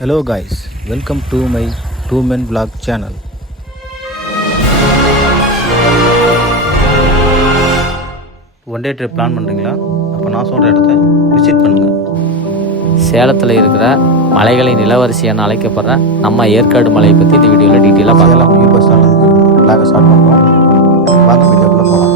Hello guys, welcome to my 2 Men vlog channel. One day trip plan பண்ணுறீங்களா? அப்போ நான் சொல்கிற இடத்த விசிட் பண்ணுங்கள். சேலத்தில் இருக்கிற மலைகளின் இளவரசி என அழைக்கப்படுற நம்ம ஏற்காடு மலையை பற்றி இந்த வீடியோவில் டீட்டெயிலாக பார்க்கலாம். இப்போ ஸ்டார்ட் பண்ணுறோம். வாங்க வீடியோக்குள்ளே போகலாம்.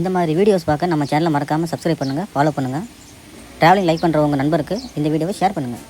இந்த மாதிரி வீடியோஸ் பார்க்க நம்ம சேனலை மறக்காமல் சப்ஸ்கிரைப் பண்ணுங்கள், ஃபாலோ பண்ணுங்கள். ட்ராவலிங் லைக் பண்ணுறவங்க நண்பருக்கு இந்த வீடியோவை ஷேர் பண்ணுங்கள்.